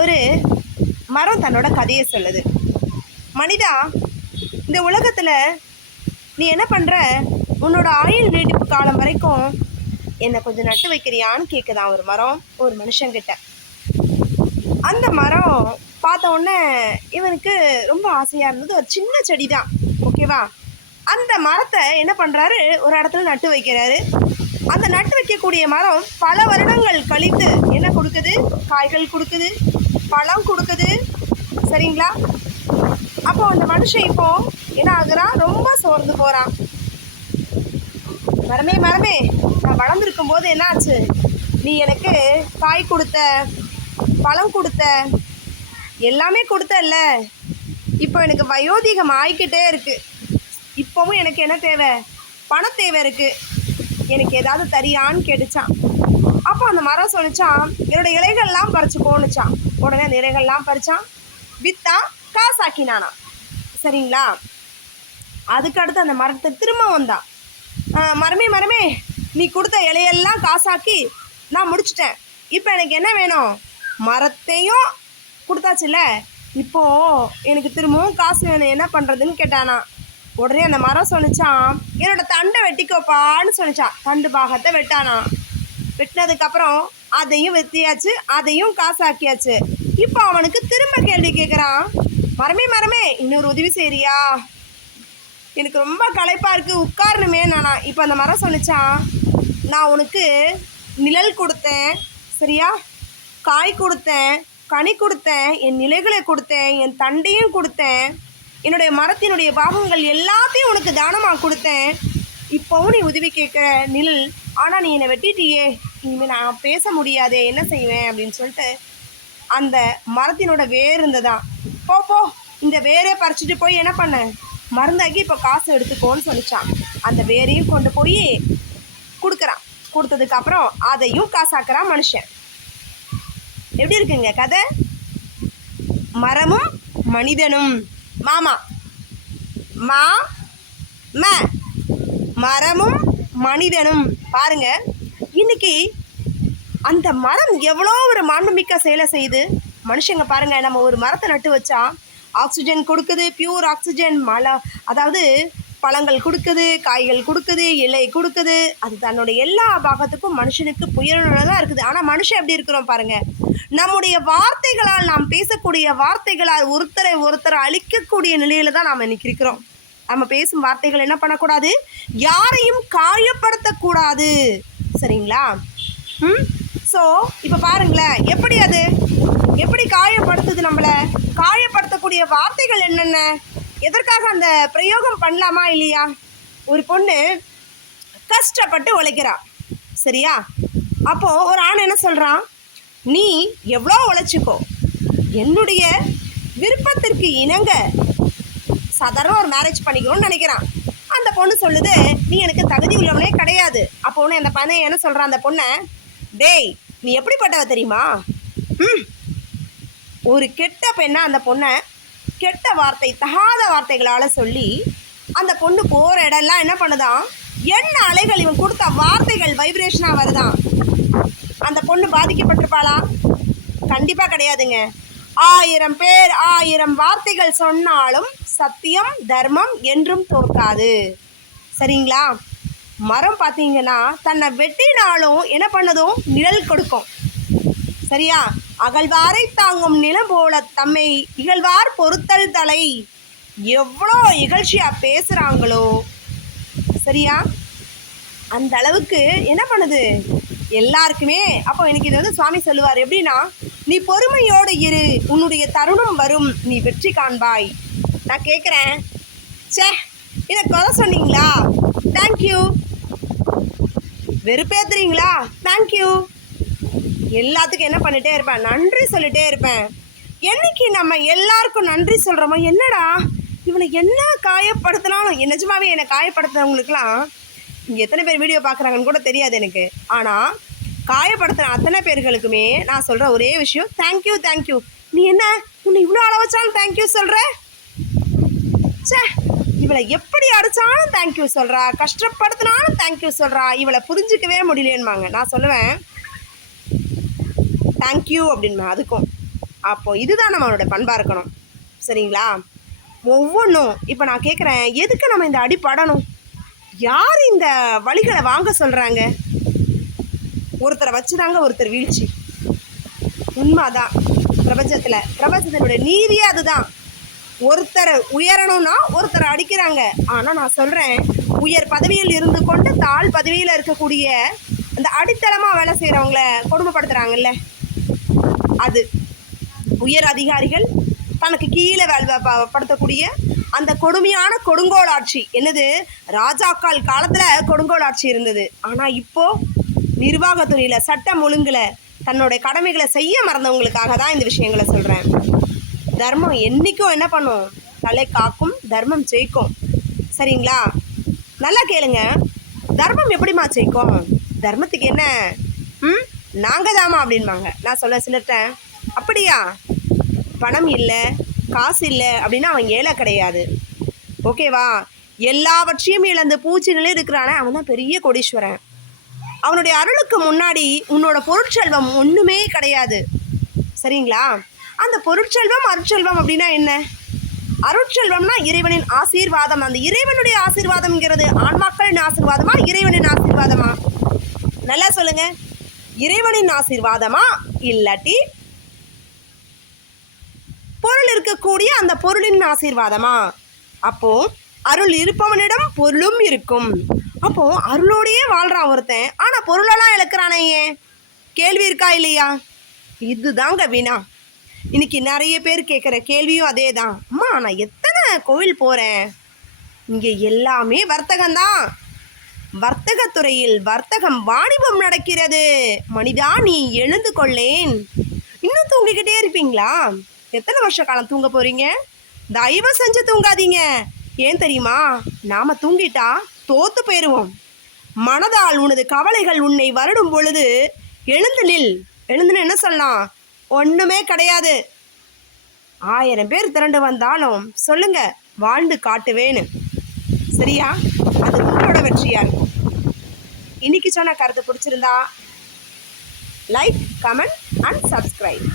ஒரு மரம் தன்னோட கதையை சொல்லுது. மனிதா, இந்த உலகத்தில் நீ என்ன பண்ணுற, உன்னோட ஆயுள் நீட்டிப்பு காலம் வரைக்கும் என்னை கொஞ்சம் நட்டு வைக்கிறியான்னு கேட்குதான் ஒரு மரம் ஒரு மனுஷங்கிட்ட. அந்த மரம் பார்த்த உடனே இவனுக்கு ரொம்ப ஆசையாக இருந்தது. ஒரு சின்ன செடி தான், ஓகேவா? அந்த மரத்தை என்ன பண்ணுறாரு, ஒரு இடத்துல நட்டு வைக்கிறாரு. அந்த நட்டு வைக்கக்கூடிய மரம் பல வருடங்கள் கழித்து என்ன கொடுக்குது, காய்கள் கொடுக்குது, பழம் கொடுக்குது. சரிங்களா? அப்போ அந்த மனுஷன் இப்போ என்ன ஆகுறான், ரொம்ப சோர்ந்து போகிறான். மரமே மரமே, நான் வளர்ந்துருக்கும் போது என்ன ஆச்சு, நீ எனக்கு காய் கொடுத்த, பழம் கொடுத்த, எல்லாமே கொடுத்தல்ல. இப்போ எனக்கு வயோதிகம் ஆகிக்கிட்டே இருக்குது. இப்போவும் எனக்கு என்ன தேவை, பண தேவை இருக்குது. எனக்கு ஏதாவது தரியான்னு கேட்டுச்சான். அப்போ அந்த மரம் சொல்லிச்சான், என்னோட இலைகள்லாம் பறிச்சு போணுச்சான். உடனே அந்த இலைகள்லாம் பறிச்சான், வித்தா காசாக்கினானா. சரிங்களா? அதுக்கடுத்து அந்த மரத்தை திரும்ப வந்தான். மரமே மரமே, நீ கொடுத்த இலையெல்லாம் காசாக்கி நான் முடிச்சிட்டேன். இப்போ எனக்கு என்ன வேணும், மரத்தையும் கொடுத்தாச்சுல்ல, இப்போது எனக்கு திரும்பவும் காசு வேணும், என்ன பண்ணுறதுன்னு கேட்டானா. உடனே அந்த மரம் சொன்னிச்சான், என்னோட தண்டை வெட்டிக்கோப்பான்னு சொன்னிச்சான். தண்டு பாகத்தை வெட்டானா. வெட்டினதுக்கப்புறம் அதையும் வெட்டியாச்சு, அதையும் காசாக்கியாச்சு. இப்போ அவனுக்கு திரும்ப கேள்வி கேட்குறான், மரமே மரமே, இன்னொரு உதவி செய்றியா, எனக்கு ரொம்ப களைப்பாக இருக்குது, உட்காரணுமே நானா. இப்போ அந்த மரம் சொன்னிச்சான், நான் உனக்கு நிழல் கொடுத்தேன், சரியா, காய் கொடுத்தேன், கனி கொடுத்தேன், என் நிலைகளை கொடுத்தேன், என் தண்டையும் கொடுத்தேன், என்னுடைய மரத்தினுடைய பாகங்கள் எல்லாத்தையும் உனக்கு தானமாக கொடுத்தேன். இப்போவும் நீ உதவி கேட்குற நிழல், ஆனால் நீ என்னை வெட்டிட்டியே, இனிமேல் நான் பேச முடியாதே, என்ன செய்வேன் அப்படின்னு சொல்லிட்டு அந்த மரத்தினோட வேர் இருந்ததான். போ இந்த வேரே பறிச்சுட்டு போய் என்ன பண்ண, மருந்தாக்கி இப்போ காசு எடுத்துக்கோன்னு சொல்லிச்சான். அந்த வேரையும் கொண்டு போய் கொடுக்குறான். கொடுத்ததுக்கப்புறம் அதையும் காசாக்குறான் மனுஷன். எப்படி இருக்குங்க கதை? மரமும் மனிதனும். மாமா மா ம, மரமும் மனிதனும். பாருங்க, இன்னைக்கு அந்த மரம் எவ்வளோ ஒரு மாண்புமிக்க செயலை செய்யுது. மனுஷங்க பாருங்க, நம்ம ஒரு மரத்தை நட்டு வச்சா ஆக்சிஜன் கொடுக்குது, பியூர் ஆக்சிஜன். மழை, அதாவது பழங்கள் கொடுக்குது, காய்கள் கொடுக்குது, இலை கொடுக்குது. அது தன்னோட எல்லா பாகத்துக்கும் மனுஷனுக்கு புயலுள்ளதாக இருக்குது. ஆனால் மனுஷன் எப்படி இருக்கிறோம் பாருங்க, நம்முடைய வார்த்தைகளால், நாம் பேசக்கூடிய வார்த்தைகளால் ஒருத்தரை அழிக்கக்கூடிய நிலையில தான் நாம் இன்னைக்கு இருக்கிறோம். நம்ம பேசும் வார்த்தைகள் என்ன பண்ணக்கூடாது, யாரையும் காயப்படுத்தக்கூடாது. சரிங்களா? ஸோ இப்போ பாருங்களேன், எப்படி காயப்படுத்துது நம்மளை. காயப்படுத்தக்கூடிய வார்த்தைகள் என்னென்ன, எதற்காக அந்த பிரயோகம் பண்ணலாமா இல்லையா? ஒரு பொண்ணு கஷ்டப்பட்டு உழைக்கிறா, சரியா? அப்போது ஒரு ஆண் என்ன சொல்கிறான், நீ எவ்வளோ உழைச்சிக்கோ, என்னுடைய விருப்பத்திற்கு இணங்க சாதாரண ஒரு மேரேஜ் பண்ணிக்கணும்னு நினைக்கிறான். அந்த பொண்ணு சொல்லுது, நீ எனக்கு தகுதி உள்ளவனே கிடையாது. அப்போ ஒன்று அந்த பையன் என்ன சொல்கிறான் அந்த பொண்ணை, டேய் நீ எப்படிப்பட்டவ தெரியுமா, ஒரு கெட்ட பெண்ணை அந்த பொண்ணை கெட்ட வார்த்தை, தகாத வார்த்தைகளால் சொல்லி அந்த பொண்ணு போகிற இடம்லாம் என்ன பண்ணுதான், என்ன அலைகள் இவன் கொடுத்த வார்த்தைகள் வைப்ரேஷனாக வருதான். அந்த பொண்ணு பாதிக்கப்பட்டிருப்பாளா? கண்டிப்பாக கிடையாதுங்க. 1000 பேர் 1000 வார்த்தைகள் சொன்னாலும் சத்தியம் தர்மம் என்றும் தோற்காது. சரிங்களா? மரம் பார்த்தீங்கன்னா தன்னை வெட்டினாலும் என்ன பண்ணதும் நிழல் கொடுக்கும். சரியா? அகழ்வாரை தாங்கும் நிலம் போல தம்மை இகழ்வார் பொறுத்தல் தலை. எவ்வளோ இகழ்ச்சியாக பேசுகிறாங்களோ, சரியா, அந்த அளவுக்கு என்ன பண்ணுது எல்லாருக்குமே. அப்போ எனக்கு இது வந்து சுவாமி சொல்லுவார் எப்படின்னா, நீ பொறுமையோடு இரு, உன்னுடைய தருணம் வரும், நீ வெற்றி காண்பாய். நான் கேட்குறேன், சே இதை கொலை சொன்னீங்களா, தேங்க்யூ. வெறுப்பேத்துறீங்களா, தேங்க்யூ. எல்லாத்துக்கும் என்ன பண்ணிகிட்டே இருப்பேன், நன்றி சொல்லிகிட்டே இருப்பேன். என்னைக்கு நம்ம எல்லாருக்கும் நன்றி சொல்கிறோமோ, என்னடா இவனை என்ன காயப்படுத்தினாலும், நிஜமாவே என்னை காயப்படுத்துறவங்களுக்குலாம் இங்கே எத்தனை பேர் வீடியோ பார்க்குறாங்கன்னு கூட தெரியாது எனக்கு. ஆனால் காயப்படுத்துகிற அத்தனை பேர்களுக்குமே நான் சொல்கிற ஒரே விஷயம், தேங்க்யூ தேங்க்யூ. நீ என்ன உன்னை இவ்வளோ அளவச்சாலும் தேங்க்யூ சொல்கிற, சே இவளை எப்படி அடித்தாலும் தேங்க்யூ சொல்கிறா, கஷ்டப்படுத்தினாலும் தேங்க்யூ சொல்கிறா, இவளை புரிஞ்சிக்கவே முடியலேன்னுவாங்க. நான் சொல்லுவேன் தேங்க்யூ அப்படின்மா. அதுக்கும் அப்போ இதுதான் நம்மளோட பண்பாக இருக்கணும். சரிங்களா? ஒவ்வொன்றும் இப்போ நான் கேட்குறேன், எதுக்கு நம்ம இந்த அடிப்படணும்? யார் இந்த வழிகளை வாங்க சொல்கிறாங்க? ஒருத்தரை வச்சுதாங்க ஒருத்தர் வீழ்ச்சி. உண்மைதான். பிரபஞ்சத்தினுடைய நீதியே அதுதான். ஒருத்தர் உயரணும்னா ஒருத்தரை அடிக்கிறாங்க. ஆனால் நான் சொல்கிறேன், உயர் பதவியில் இருந்து கொண்டு தாழ் பதவியில் இருக்கக்கூடிய அந்த அடித்தளமாக வேலை செய்கிறவங்கள கொடுமைப்படுத்துகிறாங்கல்ல, அது உயர் அதிகாரிகள் தனக்கு கீழே வேலை படுத்தக்கூடிய அந்த கொடுமையான கொடுங்கோல் ஆட்சி. என்னது, ராஜாக்கள் காலத்தில் கொடுங்கோல் ஆட்சி இருந்தது. ஆனால் இப்போது நிர்வாகத்துறையில் சட்டம் ஒழுங்கில் தன்னுடைய கடமைகளை செய்ய மறந்தவங்களுக்காக தான் இந்த விஷயங்களை சொல்கிறேன். தர்மம் என்றைக்கும் என்ன பண்ணும்? தலை காக்கும், தர்மம் ஜெயிக்கும். சரிங்களா? நல்லா கேளுங்க. தர்மம் எப்படிமா ஜெயிக்கும்? தர்மத்துக்கு என்ன நாங்கள் தாமா அப்படின்பாங்க. நான் சொல்ல சிலர்கிட்ட, அப்படியா? பணம் இல்லை, காசு இல்லை அப்படின்னா அவன் ஏழை கிடையாது. ஓகேவா? எல்லாவற்றையும் இழந்து பூச்சி நிலை இருக்கிறானே அவன் தான் பெரிய கோடீஸ்வரன். அவனுடைய அருளுக்கு முன்னாடி உன்னோட பொருட்செல்வம் ஒன்றுமே கிடையாது. சரிங்களா? அந்த பொருட்செல்வம் அருட்செல்வம் அப்படின்னா என்ன? அருட்செல்வம்னா இறைவனின் ஆசீர்வாதம். அந்த இறைவனுடைய ஆசீர்வாதம்ங்கிறது ஆன்மாக்களின் ஆசீர்வாதமா, இறைவனின் ஆசீர்வாதமா? நல்லா சொல்லுங்க. இறைவனின் ஆசீர்வாதமா, இல்லாட்டி பொருள் இருக்கக்கூடிய அந்த பொருளின் ஆசீர்வாதமா? அப்போ அருள் இருப்பவனிடம் பொருளும் இருக்கும். அப்போ அருளோடையே வாழ்றான் ஒருத்தன், ஆனா பொருளெல்லாம் இழக்கிறானே ஏன்? கேள்வி இருக்கா இல்லையா? இதுதாங்க வினா. இன்னைக்கு நிறைய பேர் கேட்குற கேள்வியும் அதே தான். அம்மா, நான் எத்தனை கோவில் போகிறேன், இங்கே எல்லாமே வர்த்தகம்தான். வர்த்தகத்துறையில் வர்த்தகம் வாணிபம் நடக்கிறது. மனிதா, நீ எழுந்து கொள்ளேன். இன்னும் தூங்கிக்கிட்டே இருப்பீங்களா? எத்தனை வருஷ காலம் தூங்க போறீங்க? தயவு செஞ்சு தூங்காதீங்க. ஏன் தெரியுமா? நாம தூங்கிட்டா தோத்து போயிடுவோம். மனதால் உனது கவலைகள் உன்னை வருடும் பொழுது எழுந்து நில். எழுந்துன்னு என்ன சொல்லலாம்? ஒன்றுமே கிடையாது. 1000 பேர் திரண்டு வந்தாலும் சொல்லுங்க, வாழ்ந்து காட்டுவேன்னு. சரியா? அது உங்களோட வெற்றியா இருக்கும். இன்னைக்கு சொன்ன கருத்து பிடிச்சிருந்தா லைக், கமெண்ட் அண்ட் சப்ஸ்கிரைப்.